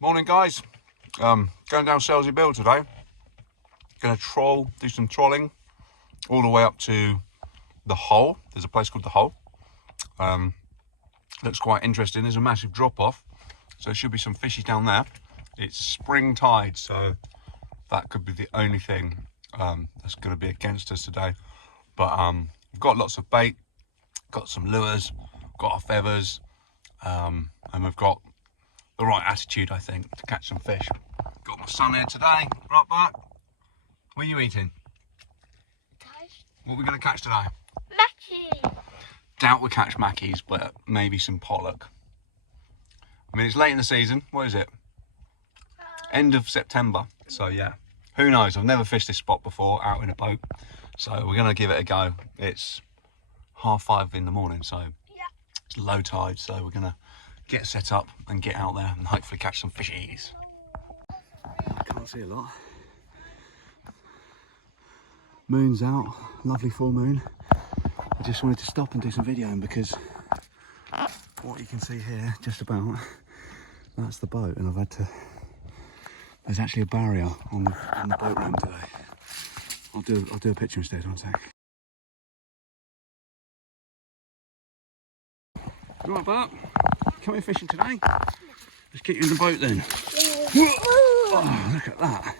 Morning guys, going down Selsey Bill today. Going to do some trolling all the way up to the Hole. There's a place called the Hole. Looks quite interesting. There's a massive drop off, so there should be some fishies down there. It's spring tide, so that could be the only thing that's going to be against us today. But we've got lots of bait, got some lures, got our feathers, and we've got the right attitude, I think, to catch some fish. Got my son here today. Right, Bert? What are you eating? What are we going to catch today? Mackie! Doubt we catch mackies, but maybe some pollock. I mean, it's late in the season. What is it? End of September. So yeah, who knows? I've never fished this spot before out in a boat, so we're going to give it a go. It's 5:30 in the morning, so it's low tide, so we're going to get set up and get out there and hopefully catch some fishies. I can't see a lot. Moon's out, lovely full moon. I just wanted to stop and do some videoing because what you can see here, just about, that's the boat, and I've had to. There's actually a barrier on the boat ramp today. I'll do a picture instead. One sec. You right, Bart? Coming fishing today? Let's get you in the boat then. Oh, look at that.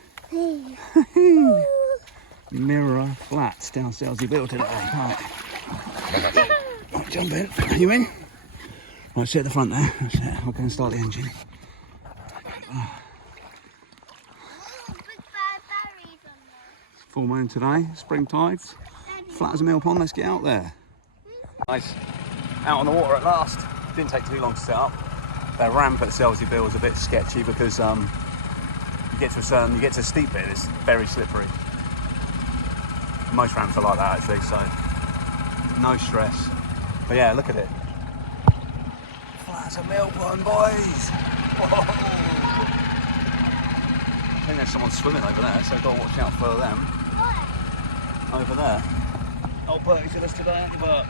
Mirror flats down Selsey Bill today. Right, jump in. Are you in? Right, sit at the front there. That's it. I'll go and start the engine. Full moon today, spring tides. Flat as a mill pond, let's get out there. Nice. Out on the water at last. Didn't take too long to set up. The ramp at Selsey Bill was a bit sketchy because you get to a steep bit, it's very slippery. Most ramps are like that actually, so no stress. But yeah, look at it. Flat as a mill pond, boys. Whoa. I think there's someone swimming over there, so got to watch out for them. Over there. Oh, Bertie's with us today, aren't you, Bert?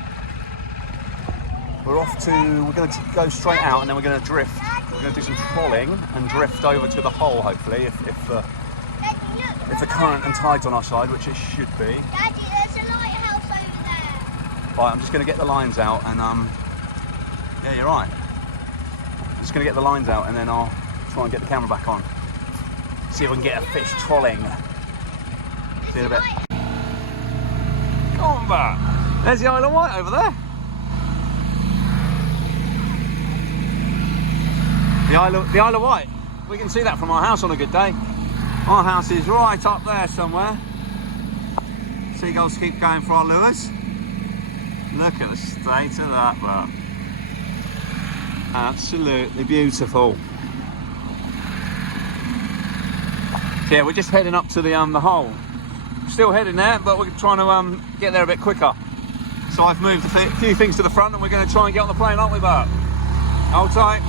We're going to go straight out and then we're going to drift. We're going to do some trolling and drift over to the Hole, hopefully, if the current and tide's on our side, which it should be. Daddy, there's a lighthouse over there. Right, I'm just going to get the lines out and, yeah, you're right. I'm just going to get the lines out and then I'll try and get the camera back on. See if we can get a fish trolling. See you in a bit. Come on, Bert. There's the Isle of Wight over there. The Isle of Wight. We can see that from our house on a good day. Our house is right up there somewhere. Seagulls keep going for our lures. Look at the state of that, Bert. Absolutely beautiful. Yeah, we're just heading up to the Hole. Still heading there, but we're trying to get there a bit quicker. So I've moved a few things to the front and we're going to try and get on the plane, aren't we, Bert? Hold tight.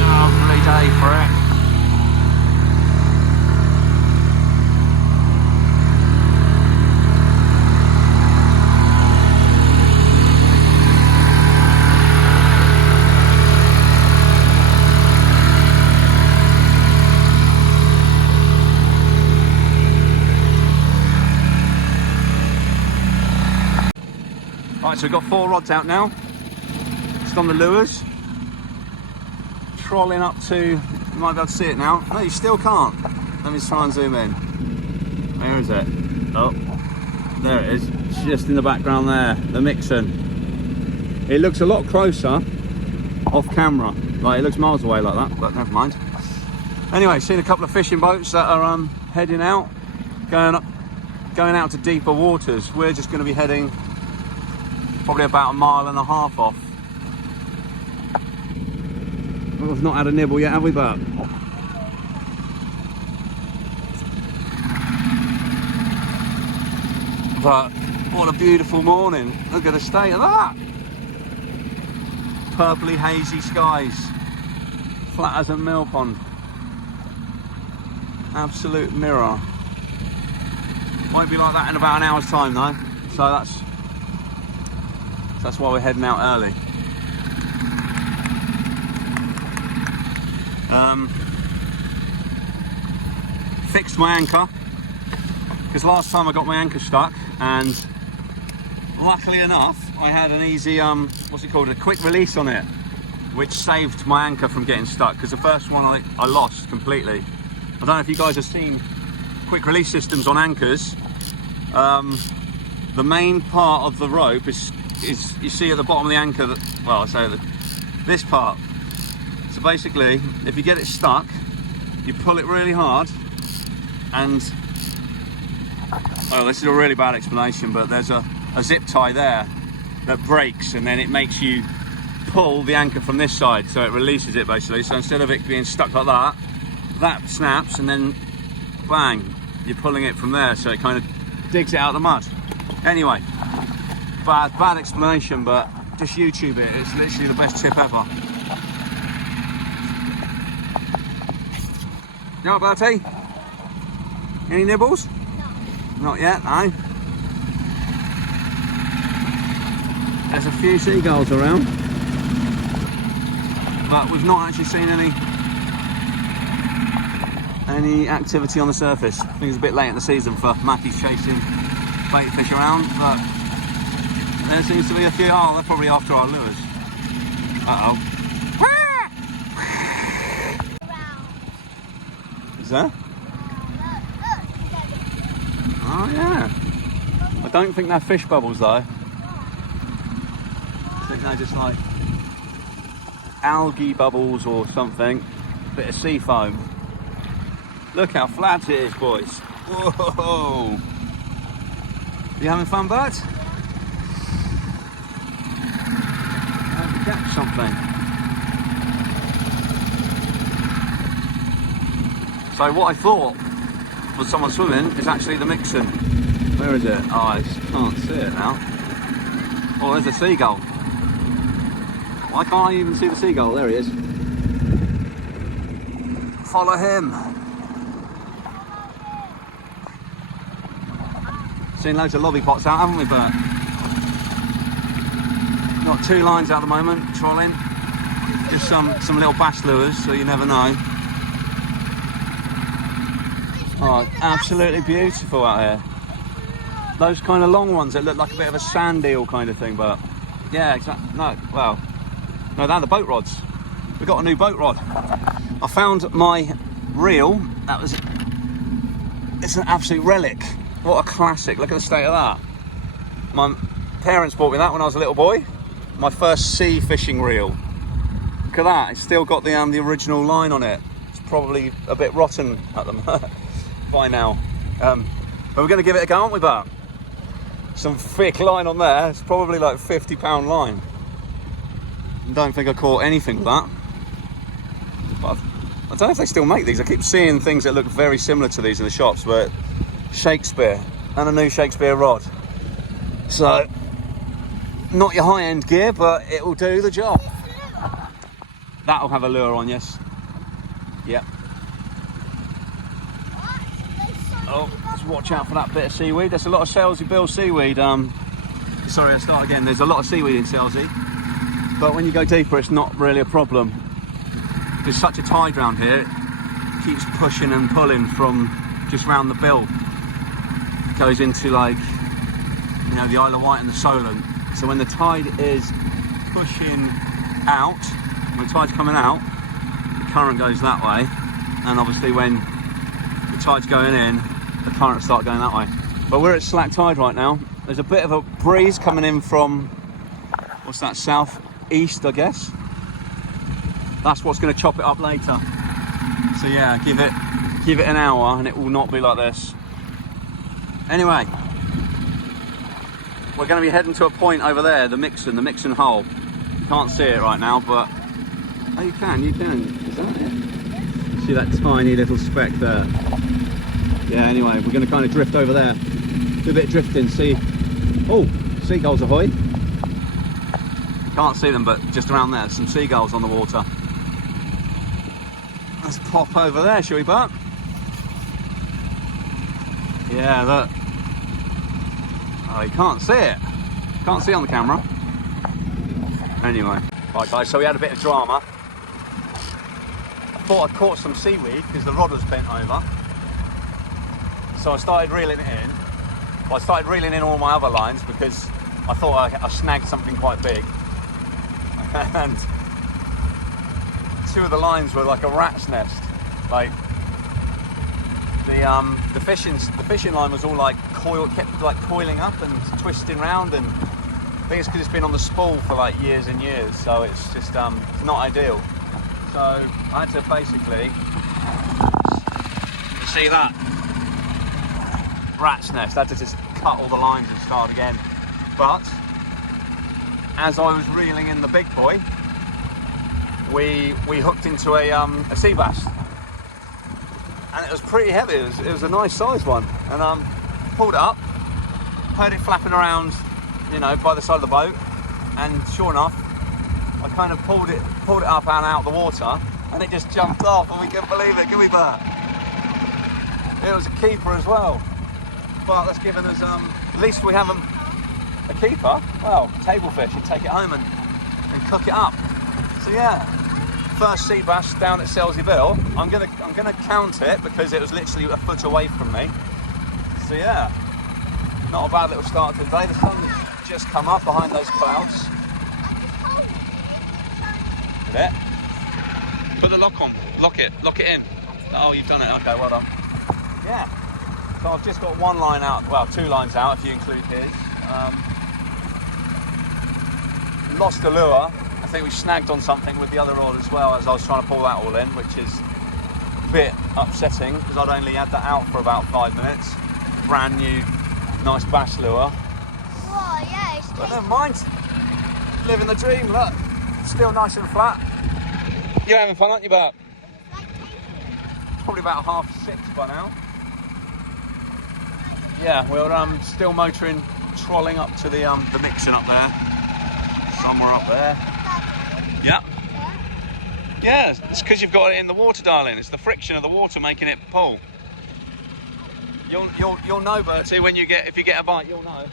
Lovely day for it. Right, so we've got 4 rods out now. Just on the lures. Trolling up to, you might be able to see it now. No, you still can't. Let me try and zoom in. Where is it? Oh, there it is. It's just in the background there, the mixin. It looks a lot closer off camera. Like, it looks miles away like that, but never mind. Anyway, seen a couple of fishing boats that are heading out, going out to deeper waters. We're just going to be heading probably about 1.5 miles off. We've not had a nibble yet, have we, Bert? But what a beautiful morning. Look at the state of that. Purpley hazy skies. Flat as a mill pond. Absolute mirror. Might be like that in about an hour's time though. So that's why we're heading out early. Fixed my anchor, because last time I got my anchor stuck, and luckily enough I had an easy what's it called, a quick release on it, which saved my anchor from getting stuck, because the first one I lost completely. I don't know if you guys have seen quick release systems on anchors. The main part of the rope is you see at the bottom of the anchor that, well, I say this part. So basically, if you get it stuck, you pull it really hard, and oh, this is a really bad explanation, but there's a zip tie there that breaks, and then it makes you pull the anchor from this side, so it releases it basically. So instead of it being stuck like that, that snaps, and then bang, you're pulling it from there, so it kind of digs it out of the mud. Anyway, bad explanation, but just YouTube it. It's literally the best tip ever. You know what, Bertie? Any nibbles? No. Not yet, no. There's a few seagulls around, but we've not actually seen any activity on the surface. I think it's a bit late in the season for Mackie's chasing bait fish around, but there seems to be a few. Oh, they're probably after our lures. Uh-oh. Is there? Oh yeah. I don't think they're fish bubbles though. I think they're just like algae bubbles or something. Bit of sea foam. Look how flat it is, boys. Whoa! You having fun, Bert? Have to catch something. So what I thought was someone swimming is actually the mixin. Where is it? Oh, I just can't see it now. Oh, there's a seagull. Why can't I even see the seagull? There he is. Follow him. Seen loads of lollipops out, haven't we, Bert? Got 2 lines out at the moment, trolling. Just some little bass lures, so you never know. Oh, absolutely beautiful out here. Those kind of long ones that look like a bit of a sand eel kind of thing, but yeah, exactly. No, well, no, they're the boat rods. We got a new boat rod. I found my reel. It's an absolute relic. What a classic! Look at the state of that. My parents bought me that when I was a little boy. My first sea fishing reel. Look at that. It's still got the original line on it. It's probably a bit rotten at the moment. By now, but we're going to give it a go, aren't we, Bart? Some thick line on there. It's probably like £50 line. I don't think I caught anything with that, but I don't know if they still make these. I keep seeing things that look very similar to these in the shops, but Shakespeare and a new Shakespeare rod. So not your high-end gear, but it will do the job. That'll have a lure on, yes. Yep. Oh, let's watch out for that bit of seaweed. There's a lot of Selsey Bill seaweed. Sorry, I'll start again. There's a lot of seaweed in Selsey, but when you go deeper, it's not really a problem. There's such a tide round here. It keeps pushing and pulling from just round the bill. It goes into, like, you know, the Isle of Wight and the Solent. So when the tide is pushing out, when the tide's coming out, the current goes that way, and obviously when the tide's going in, the current will start going that way. But we're at slack tide right now. There's a bit of a breeze coming in from, what's that, south east, I guess. That's what's going to chop it up later. So yeah, give it an hour and it will not be like this. Anyway, we're going to be heading to a point over there, the mixin hole. You can't see it right now, but oh, you can. Is that it? See that tiny little speck there? Yeah, anyway, we're going to kind of drift over there. Do a bit of drifting, see. Oh, seagulls ahoy. Can't see them, but just around there, some seagulls on the water. Let's pop over there, shall we, Bart? Yeah, look. Oh, you can't see it. Can't see on the camera. Anyway. Right guys, so we had a bit of drama. I thought I'd caught some seaweed because the rod was bent over. So I started reeling it in. Well, I started reeling in all my other lines because I thought I snagged something quite big. And two of the lines were like a rat's nest. Like the fishing line was all like kept like coiling up and twisting round, and I think it's because it's been on the spool for like years and years, so it's just it's not ideal. So I had to basically see that rat's nest. I had to just cut all the lines and start again. But as I was reeling in the big boy, we hooked into a sea bass, and it was pretty heavy. It was a nice sized one, and pulled it up, heard it flapping around, you know, by the side of the boat, and sure enough, I kind of pulled it up and out of the water, and it just jumped off, and we couldn't believe it, could we, Bert? It was a keeper as well, but that's given us at least we haven't a keeper. Well, table fish, you take it home and cook it up. So yeah, first sea bass down at Selsey Bill. I'm gonna count it because it was literally a foot away from me. So yeah, not a bad little start to the day. The sun's just come up behind those clouds. Did it? Put the lock on, lock it in. Oh, you've done it, okay, well done. Yeah, so I've just got one line out, well, two lines out if you include his. Lost the lure. I think we snagged on something with the other rod as well as I was trying to pull that all in, which is a bit upsetting because I'd only had that out for about 5 minutes. Brand new, nice bass lure. Oh, yeah, it's But never mind. Living the dream, look. Still nice and flat. You're having fun, aren't you, Bert? Probably about 6:30 by now. Yeah, we're still motoring, trolling up to the mixing up there. Somewhere up there. Yeah. Yeah, it's because you've got it in the water, darling. It's the friction of the water making it pull. You'll know, Bertie, if you get a bite, you'll know.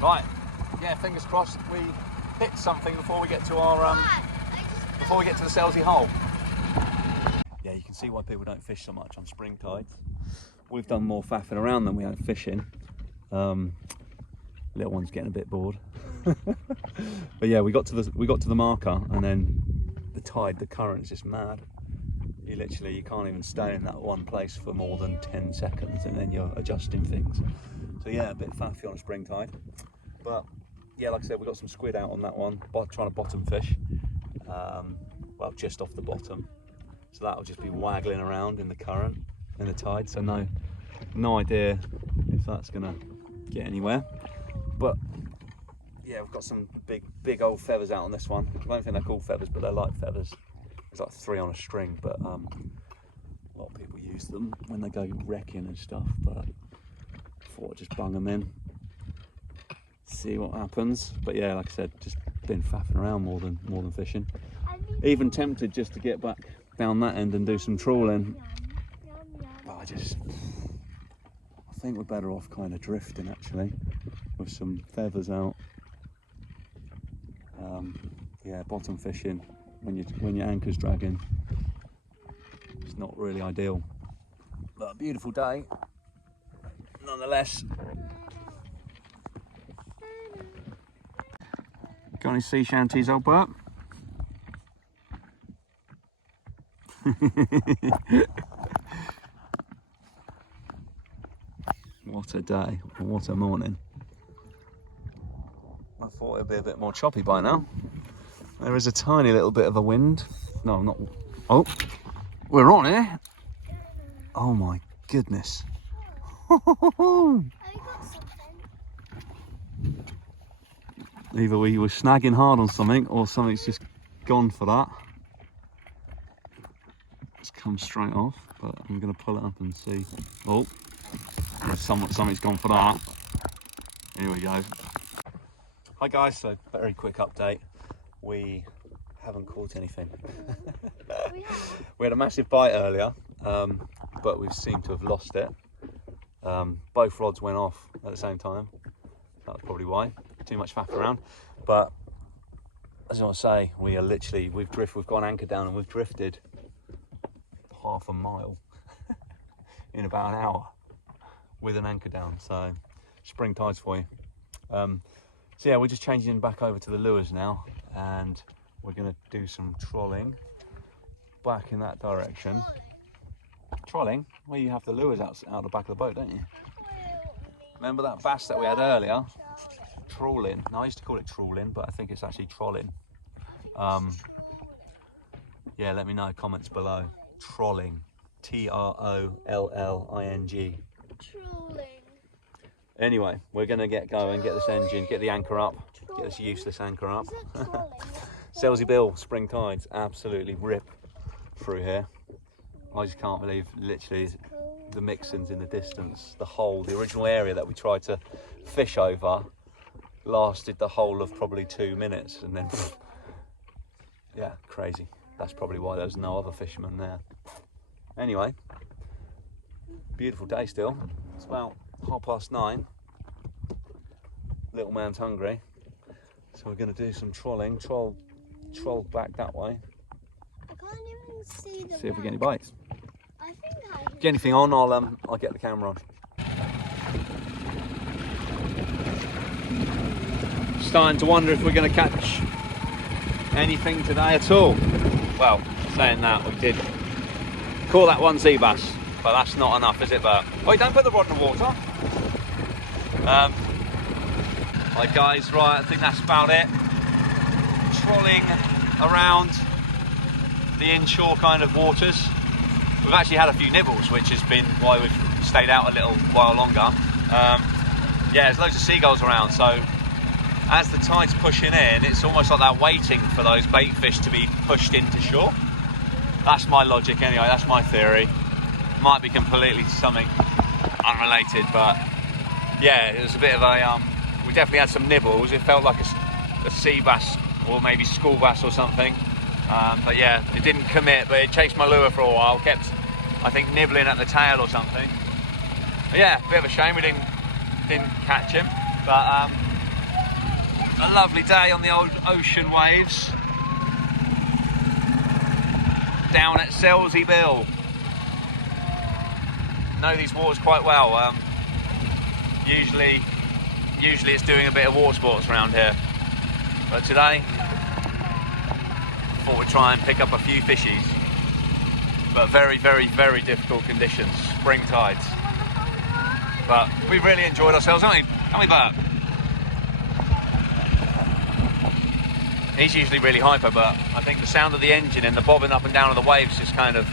Right. Yeah, fingers crossed we hit something before we get to our before we get to the Selsey hole. Yeah, you can see why people don't fish so much on spring tides. We've done more faffing around than we have fishing. Little one's getting a bit bored. But yeah, we got to the marker, and then the current is just mad. You can't even stay in that one place for more than 10 seconds, and then you're adjusting things. So yeah, a bit faffy on a spring tide. But yeah, like I said, we got some squid out on that one, trying to bottom fish. Well, just off the bottom. So that'll just be waggling around in the current, in the tide. So no idea if that's gonna get anywhere. But yeah, we've got some big old feathers out on this one. I don't think they're called feathers, but they're like feathers. There's like 3 on a string, but a lot of people use them when they go wrecking and stuff. But I thought I'd just bung them in, see what happens. But yeah, like I said, just been faffing around more than fishing. Even tempted just to get back down that end and do some trawling. But I think we're better off kind of drifting actually, with some feathers out. Yeah, bottom fishing when your anchor's dragging, it's not really ideal. But a beautiful day nonetheless. Got any sea shanties, old Bert? What a day, what a morning. I thought it'd be a bit more choppy by now. There is a tiny little bit of a wind. No, not. Oh, we're on here. Oh my goodness. Either we were snagging hard on something or something's just gone for that. It's come straight off, but I'm going to pull it up and see. Oh, something's gone for that. Here we go. Hi guys, so very quick update. We haven't caught anything. We had a massive bite earlier, but we seem to have lost it. Both rods went off at the same time. That's probably why. Too much faff around. But as I say, we are literally, we've gone anchor down and we've drifted half a mile in about an hour with an anchor down. So spring tides for you. So yeah, we're just changing back over to the lures now, and we're going to do some trolling back in that direction. Trolling? Well, you have the lures out the back of the boat, don't you? Remember that bass that we had earlier? Trawling. No, I used to call it trawling, but I think it's actually trolling. Yeah, let me know, comments below. Trolling. Trolling. Trolling. Anyway, we're going to get going, get this engine, get the anchor up, get this useless anchor up. Selsey Bill, spring tides, absolutely rip through here. I just can't believe literally the mixins in the distance, the original area that we tried to fish over lasted the whole of probably 2 minutes, and then yeah, crazy. That's probably why there's no other fishermen there. Anyway, beautiful day still. It's about 9:30. Little man's hungry, so we're going to do some trolling. Troll back that way. I can't even see the See if we get any bites. I think I can. Get anything on? I'll get the camera on. Starting to wonder if we're going to catch anything today at all. Well, saying that, we did caught that one sea bass, but that's not enough, is it, Bert? Wait, don't put the rod in the water. Right guys, right, I think that's about it. Trolling around the inshore kind of waters. We've actually had a few nibbles, which has been why we've stayed out a little while longer. Yeah, there's loads of seagulls around, so as the tide's pushing in, it's almost like they're waiting for those bait fish to be pushed into shore. That's my logic anyway, that's my theory. Might be completely something unrelated, but yeah, it was a bit of a, we definitely had some nibbles. It felt like a sea bass or maybe school bass or something. But yeah, it didn't commit, but it chased my lure for a while, kept, I think, nibbling at the tail or something. But yeah, a bit of a shame we didn't catch him, but a lovely day on the old ocean waves down at Selsey Bill. Know these waters quite well. Usually it's doing a bit of water sports around here, but today thought we'd try and pick up a few fishies, but very, very, very difficult conditions, spring tides. But we really enjoyed ourselves, haven't we, Bert? He's usually really hyper, but I think the sound of the engine and the bobbing up and down of the waves just kind of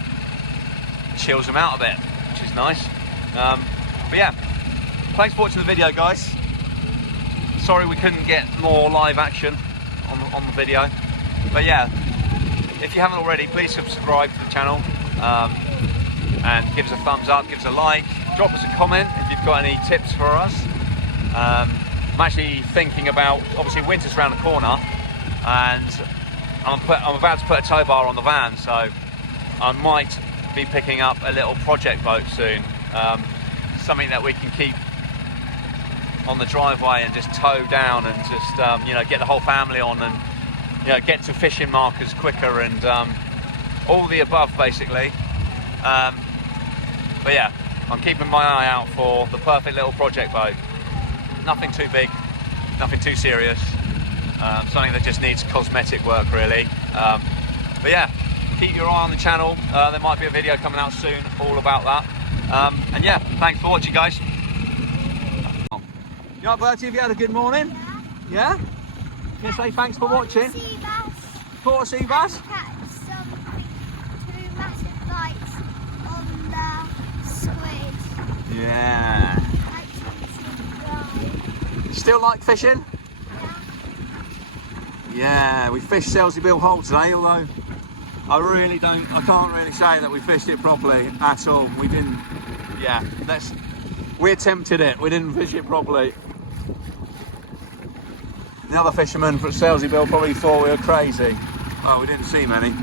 chills him out a bit, which is nice. But yeah, thanks for watching the video, guys. Sorry we couldn't get more live action on the video, but yeah, if you haven't already, please subscribe to the channel and give us a thumbs up, give us a like, drop us a comment if you've got any tips for us. I'm actually thinking about, obviously winter's around the corner, and I'm about to put a tow bar on the van, so I might be picking up a little project boat soon, something that we can keep on the driveway and just tow down and just you know, get the whole family on and, you know, get to fishing markers quicker and all the above basically. But yeah, I'm keeping my eye out for the perfect little project boat. Nothing too big, nothing too serious, something that just needs cosmetic work really. But yeah, keep your eye on the channel. There might be a video coming out soon all about that. And yeah, thanks for watching, guys. You all right, Bertie? Have you had a good morning? Yeah? Can you say thanks for watching? Sea bass. Caught a sea bass? Catch something, 2 massive bites on the squid. Yeah. Like something Still like fishing? Yeah, we fished Selsey Bill Hole today, although I can't really say that we fished it properly at all. We didn't, yeah, we attempted it, we didn't fish it properly. The other fishermen from Selsey Bill probably thought we were crazy. Oh, we didn't see many.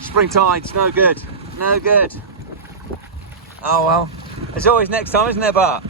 Spring tides, no good, no good. Oh well. There's always next time, isn't there, Bart?